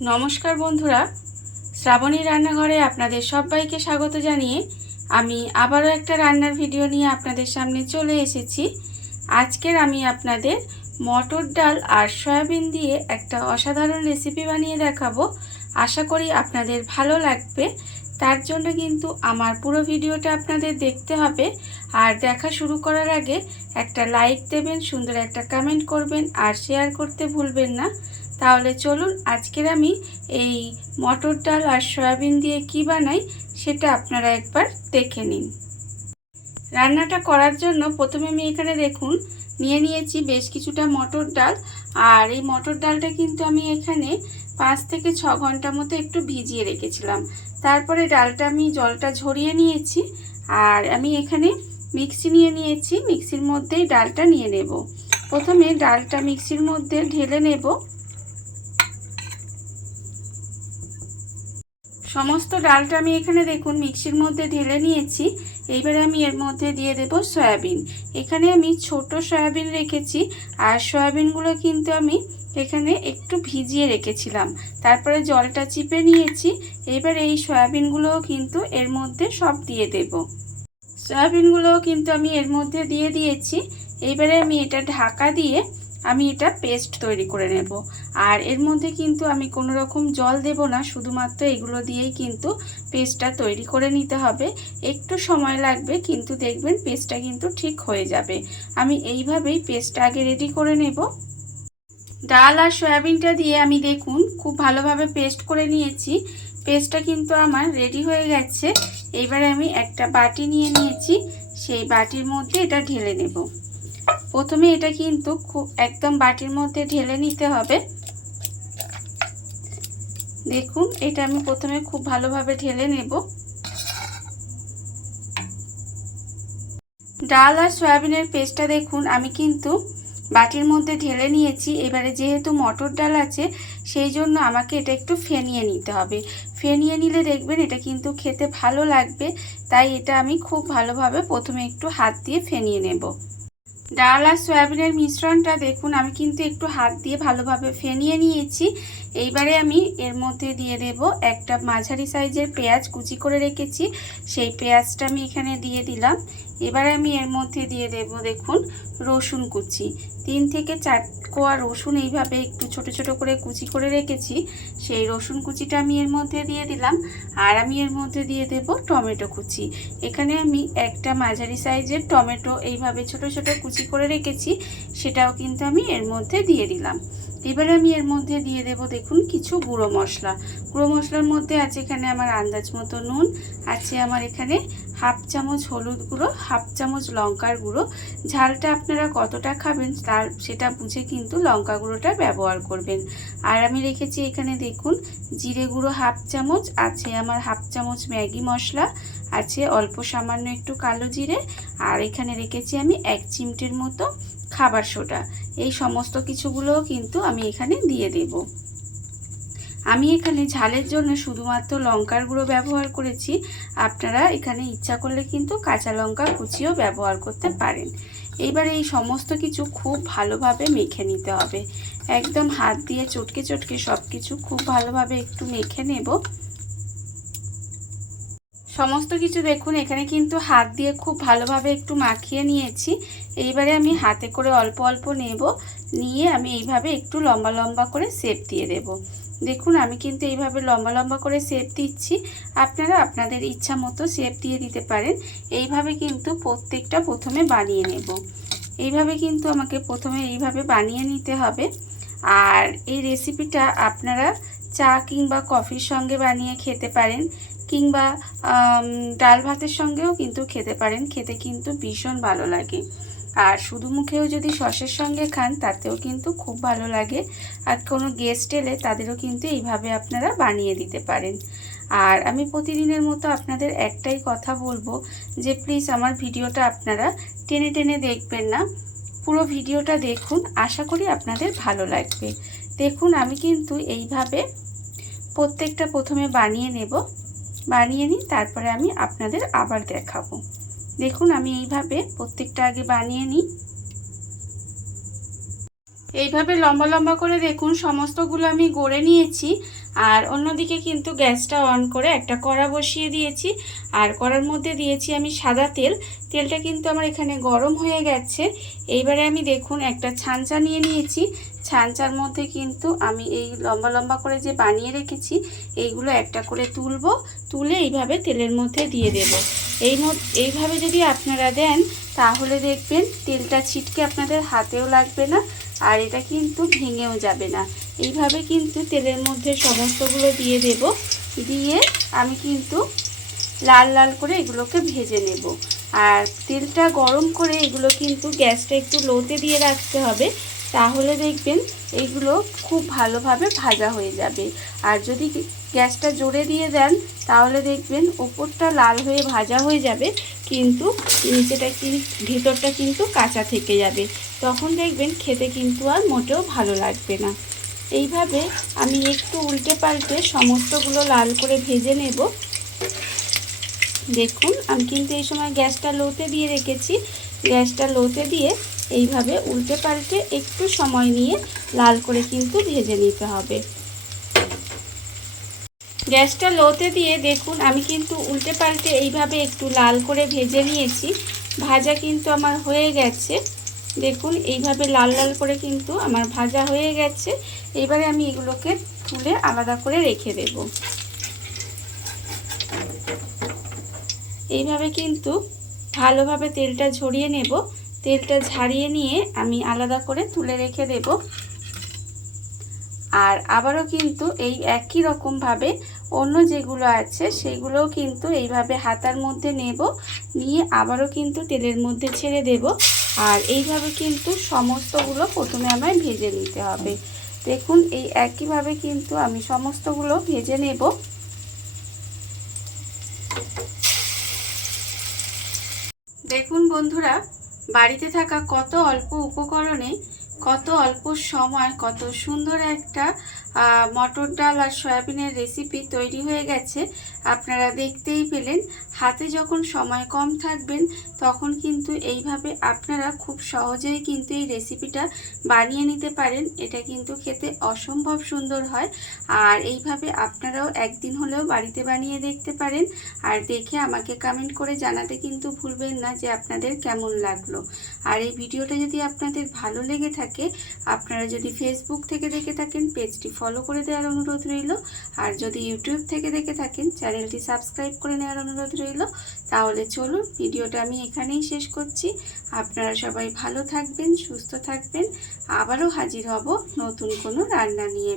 নমস্কার বন্ধুরা, শ্রাবণী রান্নাঘরে আপনাদের সবাইকে স্বাগত জানিয়ে আমি আবারও একটা রান্নার ভিডিও নিয়ে আপনাদের সামনে চলে এসেছি। আজকের আমি আপনাদের মটর ডাল আর সয়াবিন দিয়ে একটা অসাধারণ রেসিপি বানিয়ে দেখাবো। আশা করি আপনাদের ভালো লাগবে। তার জন্য কিন্তু আমার পুরো ভিডিওটা আপনাদের দেখতে হবে। আর দেখা শুরু করার আগে একটা লাইক দেবেন, সুন্দর একটা কমেন্ট করবেন আর শেয়ার করতে ভুলবেন না। তাহলে চলুন আজকের আমি এই মটর ডাল আর সয়াবিন দিয়ে কি বানাই সেটা আপনারা একবার দেখে নিন। রান্নাটা করার জন্য প্রথমে আমি এখানে দেখুন নিয়ে নিয়েছি বেশ কিছুটা মটর ডাল। আর এই মটর ডালটা কিন্তু আমি এখানে 5 থেকে 6 ঘন্টা মতো একটু ভিজিয়ে রেখেছিলাম। তারপরে ডালটা আমি জলটা ঝরিয়ে নিয়েছি। আর আমি এখানে মিক্সি নিয়ে নিয়েছি, মিক্সির মধ্যেই ডালটা নিয়ে নেব। প্রথমে ডালটা মিক্সির মধ্যে ঢেলে নেব। সমস্ত ডালটা আমি এখানে দেখুন মিক্সির মধ্যে ঢেলে নিয়েছি। এইবারে আমি এর মধ্যে দিয়ে দেব সয়াবিন। এখানে আমি ছোট সয়াবিন রেখেছি। আর সয়াবিনগুলো কিন্তু আমি এখানে একটু ভিজিয়ে রেখেছিলাম, তারপরে জলটা চিপে নিয়েছি। এবার এই সয়াবিনগুলোও কিন্তু এর মধ্যে সব দিয়ে দেব। সয়াবিনগুলোও কিন্তু আমি এর মধ্যে দিয়ে দিয়েছি। এইবারে আমি এটা ঢাকা দিয়ে আমি এটা পেস্ট তৈরি করে নেব। আর এর মধ্যে কিন্তু আমি কোনো রকম জল দেব না, শুধুমাত্র এগুলো দিয়েই কিন্তু পেস্টটা তৈরি করে নিতে হবে। একটু সময় লাগবে, কিন্তু দেখবেন পেস্টটা কিন্তু ঠিক হয়ে যাবে। আমি এইভাবেই পেস্টটা আগে রেডি করে নেব। ডাল আর সয়াবিনটা দিয়ে আমি দেখুন খুব ভালোভাবে পেস্ট করে নিয়েছি। পেস্টটা কিন্তু আমার রেডি হয়ে গেছে। এইবারে আমি একটা বাটি নিয়ে নিয়েছি, সেই বাটির মধ্যে এটা ঢেলে নেব। প্রথমে এটা কিন্তু খুব একদম বাটির মধ্যে ঢেলে নিতে হবে। দেখুন এটা আমি প্রথমে খুব ভালোভাবে ঢেলে নেব। ডাল আর সয়াবিনের পেস্টটা দেখুন আমি কিন্তু বাটির মধ্যে ঢেলে নিয়েছি। এবারে যেহেতু মটর ডাল আছে সেই জন্য আমাকে এটা একটু ফেনিয়ে নিতে হবে। ফেনিয়ে নিলে দেখবেন এটা কিন্তু খেতে ভালো লাগবে। তাই এটা আমি খুব ভালোভাবে প্রথমে একটু হাত দিয়ে ফেনিয়ে নেব। ডাল আর সয়াবিনের মিশ্রণটা দেখুন আমি কিন্তু একটু হাত দিয়ে ভালোভাবে ফেনিয়ে নিয়েছি। এইবারে আমি এর মধ্যে দিয়ে দেব একটা মাঝারি সাইজের পেঁয়াজ কুচি করে রেখেছি, সেই পেঁয়াজটা আমি এখানে দিয়ে দিলাম। এবারে আমি এর মধ্যে দিয়ে দেব দেখুন রসুন কুচি, 3 থেকে 4 কোয়া রসুন এইভাবে একটু ছোট ছোট করে কুচি করে রেখেছি, সেই রসুন কুচিটা আমি এর মধ্যে দিয়ে দিলাম। আর আমি এর মধ্যে দিয়ে দেব টমেটো কুচি। এখানে আমি একটা মাঝারি সাইজের টমেটো এইভাবে ছোট ছোট কুচি করে রেখেছি, সেটাও কিন্তু আমি এর মধ্যে দিয়ে দিলাম। এবারে আমি এর মধ্যে দিয়ে দেব দেখুন কিছু গুঁড়ো মশলা। গুঁড়ো মশলার মধ্যে আছে এখানে আমার আন্দাজ মতো নুন, আছে আমার এখানে হাফ চামচ হলুদ গুঁড়ো, হাফ চামচ লঙ্কার গুঁড়ো। ঝালটা আপনারা কতটা খাবেন তার সেটা বুঝে কিন্তু লঙ্কা গুঁড়োটা ব্যবহার করবেন। আর আমি রেখেছি এখানে দেখুন জিরে গুঁড়ো হাফ চামচ, আছে আমার হাফ চামচ ম্যাগি মশলা, আছে অল্প সামান্য একটু কালো জিরে। আর এখানে রেখেছি আমি 1 চিমটির মতো খাবার সোডা। এই সমস্ত কিছুগুলোও কিন্তু আমি এখানে দিয়ে দেব। আমি এখানে ঝালের জন্য শুধুমাত্র লঙ্কার গুঁড়ো ব্যবহার করেছি। আপনারা এখানে ইচ্ছা করলে কিন্তু কাঁচা লঙ্কা কুচিও ব্যবহার করতে পারেন। এইবার এই সমস্ত কিছু খুব ভালোভাবে মেখে নিতে হবে। একদম হাত দিয়ে চটকে চটকে সব কিছু খুব ভালোভাবে একটু মেখে নেব। সমস্ত কিছু দেখুন এখানে কিন্তু হাত দিয়ে খুব ভালোভাবে একটু মাখিয়ে নিয়েছি। এইবারে আমি হাতে করে অল্প অল্প নেব, নিয়ে আমি এইভাবে একটু লম্বা লম্বা করে শেপ দিয়ে দেব। দেখুন আমি কিন্তু এইভাবে লম্বা লম্বা করে শেপ দিচ্ছি, আপনারা আপনাদের ইচ্ছা মতো শেপ দিয়ে দিতে পারেন। এইভাবে কিন্তু প্রত্যেকটা প্রথমে বানিয়ে নেব। এইভাবে কিন্তু আমাকে প্রথমে এইভাবে বানিয়ে নিতে হবে। আর এই রেসিপিটা আপনারা চা কিংবা কফির সঙ্গে বানিয়ে খেতে পারেন, কিংবা ডাল ভাতের সঙ্গেও কিন্তু খেতে পারেন। খেতে কিন্তু ভীষণ ভালো লাগে। আর শুধু মুখেও যদি সসের সঙ্গে খান তাতেও কিন্তু খুব ভালো লাগে। আর কোনো গেস্ট এলে তাদেরও কিন্তু এইভাবে আপনারা বানিয়ে দিতে পারেন। আর আমি প্রতিদিনের মতো আপনাদের একটাই কথা বলবো যে প্লিজ আমার ভিডিওটা আপনারা টেনে টেনে দেখবেন না, পুরো ভিডিওটা দেখুন, আশা করি আপনাদের ভালো লাগবে। দেখুন আমি কিন্তু এইভাবে প্রত্যেকটা প্রথমে বানিয়ে নেব, বানিয়ে নিই তারপরে আমি আপনাদের আবার দেখাবো। দেখুন আমি এইভাবে প্রত্যেকটা আগে বানিয়ে নিই। এইভাবে লম্বা লম্বা করে দেখুন সমস্তগুলো আমি গড়ে নিয়েছি। আর অন্যদিকে কিন্তু গ্যাসটা অন করে একটা কড়া বসিয়ে দিয়েছি। আর কড়ার মধ্যে দিয়েছি আমি সাদা তেল। তেলটা কিন্তু আমার এখানে গরম হয়ে গেছে। এইবারে আমি দেখুন একটা ছাঁচা নিয়ে নিয়েছি। ছাঁচার মধ্যে কিন্তু আমি এই লম্বা লম্বা করে যে বানিয়ে রেখেছি এইগুলো একটা করে তুলবো, তুলে এইভাবে তেলের মধ্যে দিয়ে দেব। এইভাবে যদি আপনারা দেন তাহলে দেখবেন তেলটা ছিটকে আপনাদের হাতেও লাগবে না, আর এটা কিন্তু ভেঙেও যাবে না। এইভাবে কিন্তু তেলের মধ্যে সমস্তগুলো দিয়ে দেব। দিয়ে আমি কিন্তু লাল লাল করে এগুলোকে ভেজে নেব। আর তেলটা গরম করে এগুলো কিন্তু গ্যাসটা একটু লোতে দিয়ে রাখতে হবে, তাহলে দেখবেন এইগুলো খুব ভালোভাবে ভাজা হয়ে যাবে। আর যদি গ্যাসটা জোরে দিয়ে দেন তাহলে দেখবেন ওপরটা লাল হয়ে ভাজা হয়ে যাবে, কিন্তু নিচেটা ভিতরটা কিন্তু কাঁচা থেকে যাবে। তখন দেখবেন খেতে কিন্তু আর মোটেও ভালো লাগবে না। এইভাবে আমি একটু উল্টে পাল্টে সমস্তগুলো লাল করে ভেজে নেব। দেখুন আমি কিন্তু এই সময় গ্যাসটা লোতে দিয়ে রেখেছি। গ্যাসটা লোতে দিয়ে এইভাবে উল্টে পাল্টে একটু সময় নিয়ে লাল করে কিন্তু ভেজে নিতে হবে। গ্যাসটা লোতে দিয়ে দেখুন আমি কিন্তু উল্টে পাল্টে এইভাবে একটু লাল করে ভেজে নিয়েছি। ভাজা কিন্তু আমার হয়ে গেছে। দেখুন এইভাবে লাল লাল করে কিন্তু আমার ভাজা হয়ে গেছে। এবারে আমি এগুলোকে তুলে আলাদা করে রেখে দেব। এইভাবে কিন্তু ভালোভাবে তেলটা ঝরিয়ে নেব। তেলটা ঝারিয়ে নিয়ে আমি আলাদা করে তুলে রেখে দেব। আর আবারও কিন্তু এই একই রকমভাবে অন্য যেগুলো আছে সেগুলোও কিন্তু এইভাবে হাতার মধ্যে নেব, নিয়ে আবারও কিন্তু তেলের মধ্যে ছেড়ে দেব। আর এইভাবে কিন্তু সমস্তগুলো প্রথমে আমায় ভেজে নিতে হবে। দেখুন এই একইভাবে কিন্তু আমি সমস্তগুলো ভেজে নেব। দেখুন বন্ধুরা, বাড়িতে থাকা কত অল্প উপকরণে কত অল্প সময় কত সুন্দর একটা মটর ডাল আর সয়াবিনের রেসিপি তৈরি হয়ে গেছে। আপনারা দেখতেই পেলেন। হাতে যখন সময় কম থাকবেন তখন কিন্তু এইভাবে আপনারা খুব সহজেই কিন্তু এই রেসিপিটা বানিয়ে নিতে পারেন। এটা কিন্তু খেতে অসম্ভব সুন্দর হয়। আর এইভাবে আপনারাও একদিন হলেও বাড়িতে বানিয়ে দেখতে পারেন। আর দেখে আমাকে কমেন্ট করে জানাতে কিন্তু ভুলবেন না যে আপনাদের কেমন লাগলো। আর এই ভিডিওটা যদি আপনাদের ভালো লেগে থাকে, আপনারা যদি ফেসবুক থেকে দেখে থাকেন পেজটি ফলো করে দেওয়ার অনুরোধ রইল। আর যদি ইউটিউব থেকে দেখে থাকেন চ্যানেলটি সাবস্ক্রাইব করে নেওয়ার অনুরোধ রইল। তাহলে চলুন ভিডিওটা আমি এখানেই শেষ করছি। আপনারা সবাই ভালো থাকবেন, সুস্থ থাকবেন। আবারও হাজির হব নতুন কোনো রান্না নিয়ে।